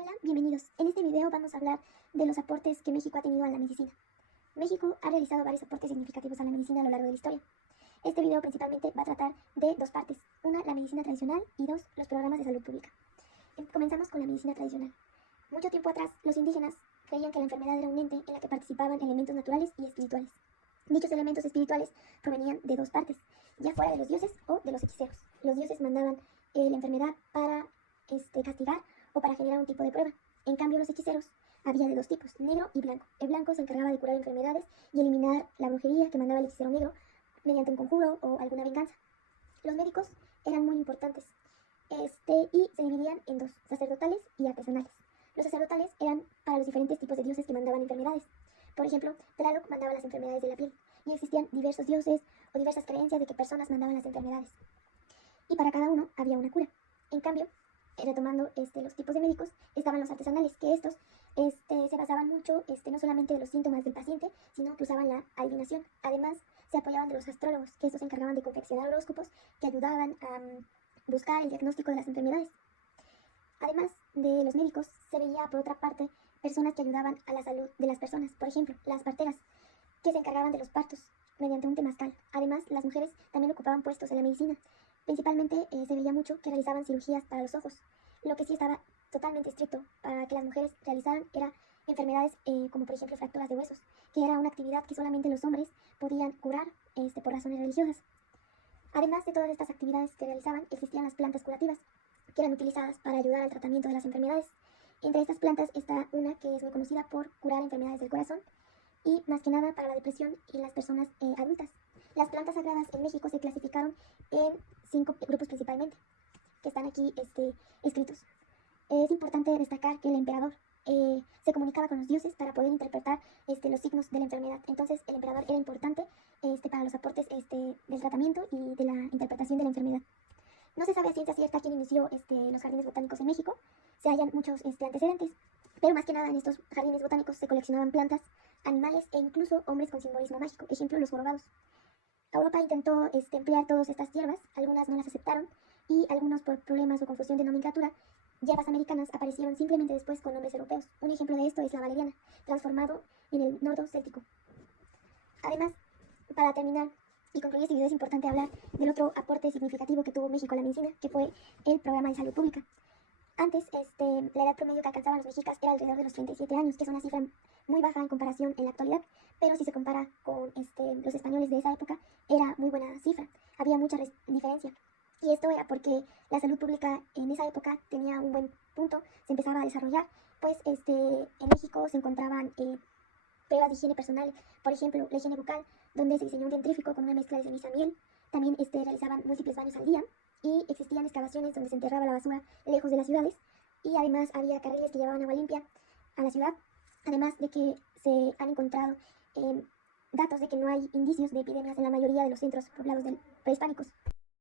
Hola, bienvenidos. En este video vamos a hablar de los aportes que México ha tenido a la medicina. México ha realizado varios aportes significativos a la medicina a lo largo de la historia. Este video principalmente va a tratar de dos partes. Una, la medicina tradicional y dos, los programas de salud pública. Comenzamos con la medicina tradicional. Mucho tiempo atrás, los indígenas creían que la enfermedad era un ente en la que participaban elementos naturales y espirituales. Dichos elementos espirituales provenían de dos partes, ya fuera de los dioses o de los hechiceros. Los dioses mandaban la enfermedad para castigar o para generar un tipo de prueba. En cambio, los hechiceros había de dos tipos, negro y blanco. El blanco se encargaba de curar enfermedades y eliminar la brujería que mandaba el hechicero negro mediante un conjuro o alguna venganza. Los médicos eran muy importantes y se dividían en dos, sacerdotales y artesanales. Los sacerdotales eran para los diferentes tipos de dioses que mandaban enfermedades. Por ejemplo, Tlaloc mandaba las enfermedades de la piel y existían diversos dioses o diversas creencias de que personas mandaban las enfermedades. Y para cada uno había una cura. En cambio, retomando los tipos de médicos, estaban los artesanales, que estos se basaban mucho no solamente de los síntomas del paciente, sino que usaban la adivinación. Además, se apoyaban de los astrólogos, que estos se encargaban de confeccionar horóscopos que ayudaban a buscar el diagnóstico de las enfermedades. Además de los médicos, se veía por otra parte personas que ayudaban a la salud de las personas. Por ejemplo, las parteras, que se encargaban de los partos mediante un temazcal. Además, las mujeres también ocupaban puestos en la medicina. Principalmente se veía mucho que realizaban cirugías para los ojos. Lo que sí estaba totalmente estricto para que las mujeres realizaran era enfermedades como por ejemplo fracturas de huesos, que era una actividad que solamente los hombres podían curar por razones religiosas. Además de todas estas actividades que realizaban, existían las plantas curativas, que eran utilizadas para ayudar al tratamiento de las enfermedades. Entre estas plantas está una que es muy conocida por curar enfermedades del corazón y más que nada para la depresión en las personas adultas. Las plantas sagradas en México se clasificaron en 5 grupos principalmente, que están aquí escritos. Es importante destacar que el emperador se comunicaba con los dioses para poder interpretar los signos de la enfermedad. Entonces el emperador era importante para los aportes del tratamiento y de la interpretación de la enfermedad. No se sabe a ciencia cierta quién inició los jardines botánicos en México. Se hallan muchos antecedentes, pero más que nada en estos jardines botánicos se coleccionaban plantas, animales e incluso hombres con simbolismo mágico, ejemplo los jorobados. Europa intentó emplear todas estas hierbas, algunas no las aceptaron y algunos por problemas o confusión de nomenclatura, hierbas americanas aparecieron simplemente después con nombres europeos. Un ejemplo de esto es la valeriana, transformado en el nordo céltico. Además, para terminar y concluir este video es importante hablar del otro aporte significativo que tuvo México a la medicina, que fue el programa de salud pública. Antes, la edad promedio que alcanzaban los mexicas era alrededor de los 37 años, que es una cifra muy baja en comparación en la actualidad, pero si se compara con los españoles de esa época, era muy buena cifra, había mucha diferencia. Y esto era porque la salud pública en esa época tenía un buen punto, se empezaba a desarrollar, pues en México se encontraban pruebas de higiene personal, por ejemplo, la higiene bucal, donde se diseñó un dentífrico con una mezcla de ceniza miel, también realizaban múltiples baños al día, y existían excavaciones donde se enterraba la basura lejos de las ciudades, y además había carriles que llevaban agua limpia a la ciudad, además de que se han encontrado datos de que no hay indicios de epidemias en la mayoría de los centros poblados prehispánicos.